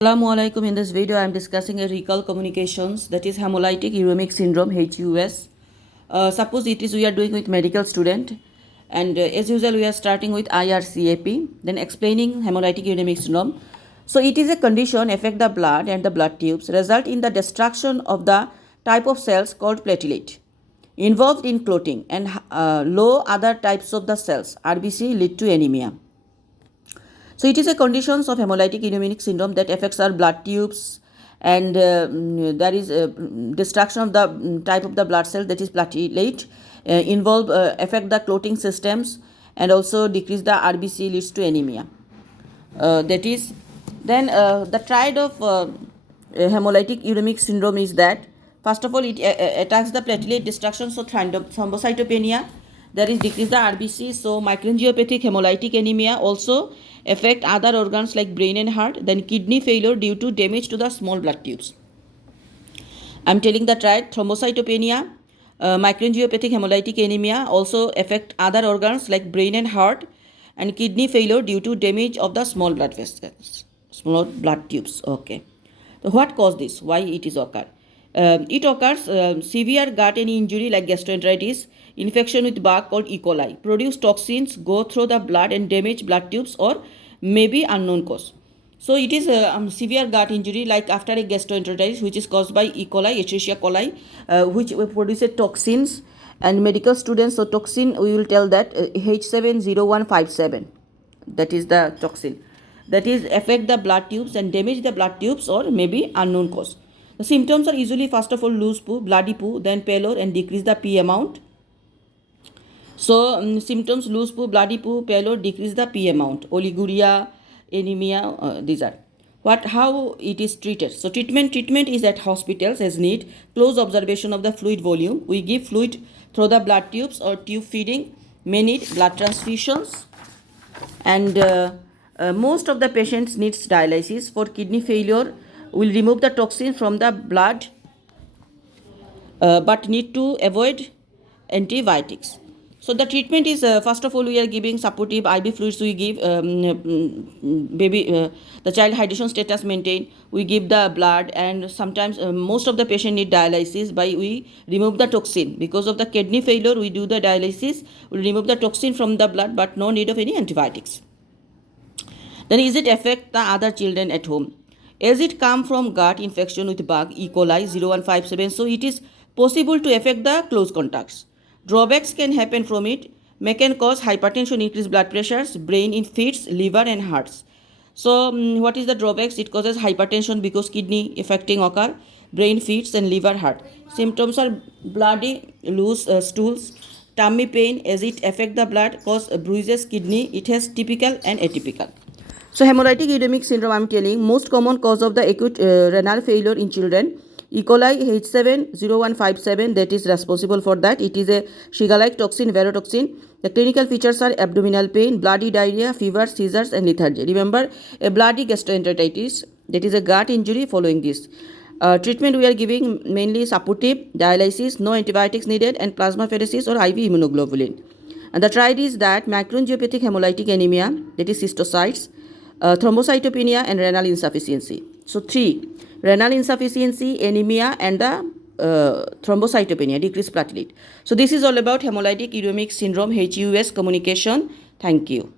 Assalamualaikum. In this video, I am discussing a recall communications, that is hemolytic uremic syndrome (HUS). Suppose we are doing with medical student, and as usual we are starting with IRCAP, then explaining hemolytic uremic syndrome. So it is a condition affect the blood and the blood tubes, result in the destruction of the type of cells called platelet, involved in clotting, and low other types of the cells RBC lead to anemia. So it is a conditions of hemolytic uremic syndrome that affects our blood tubes, and there is destruction of the type of the blood cell, that is platelet, affect the clotting systems, and also decrease the RBC, leads to anemia. That is, then the triad of hemolytic uremic syndrome is that, first of all, it attacks the platelet destruction, so thrombocytopenia, there is decrease the RBC, so microangiopathic hemolytic anemia also affect other organs like brain and heart, then kidney failure due to damage to the small blood tubes. I am telling the triad: thrombocytopenia, microangiopathic hemolytic anemia also affect other organs like brain and heart, and kidney failure due to damage of the small blood vessels, small blood tubes. Okay. So what causes this? Why it is occur? It occurs severe gut and injury like gastroenteritis, infection with bug called E. coli, produce toxins, go through the blood and damage blood tubes, or maybe unknown cause. So it is a severe gut injury like after a gastroenteritis, which is caused by E. coli, Escherichia coli, which produces toxins. And medical students, so toxin we will tell that H70157, that is the toxin that is affect the blood tubes and damage the blood tubes, or maybe unknown cause. The symptoms are usually, first of all, loose poo, bloody poo, then pallor, and decrease the P amount. So symptoms: loose poo, bloody poo, pallor, decrease the P amount, oliguria, anemia. These are how it is treated. So treatment is at hospitals as need, close observation of the fluid volume. We give fluid through the blood tubes or tube feeding. May need blood transfusions, and most of the patients needs dialysis. For kidney failure, will remove the toxin from the blood, but need to avoid antibiotics. So the treatment is, first of all, we are giving supportive IV fluids. We give the child hydration status maintained. We give the blood, and sometimes most of the patient need dialysis. By we remove the toxin because of the kidney failure. We do the dialysis. We remove the toxin from the blood, but no need of any antibiotics. Then is it affect the other children at home? As it come from gut infection with bug E. coli 0157, so it is possible to affect the close contacts. Drawbacks can happen from it. May can cause hypertension, increased blood pressures, brain in fits, liver and hearts. So what is the drawbacks? It causes hypertension because kidney affecting occur, brain fits and liver hurt. Symptoms are bloody, loose stools, tummy pain as it affect the blood, cause bruises kidney. It has typical and atypical. So hemorrhagic uremic syndrome, I am telling, most common cause of the acute renal failure in children. E. coli H70157, that is responsible for that. It is a Shiga-like toxin, verotoxin. The clinical features are abdominal pain, bloody diarrhea, fever, seizures and lethargy. Remember, a bloody gastroenteritis, that is a gut injury following this. Treatment we are giving mainly supportive, dialysis, no antibiotics needed, and plasmapheresis or IV immunoglobulin. And the triad is that microangiopathic hemolytic anemia, that is cystocytes, thrombocytopenia and renal insufficiency. So 3, renal insufficiency, anemia and the thrombocytopenia, decreased platelet. So this is all about hemolytic uremic syndrome HUS communication. Thank you.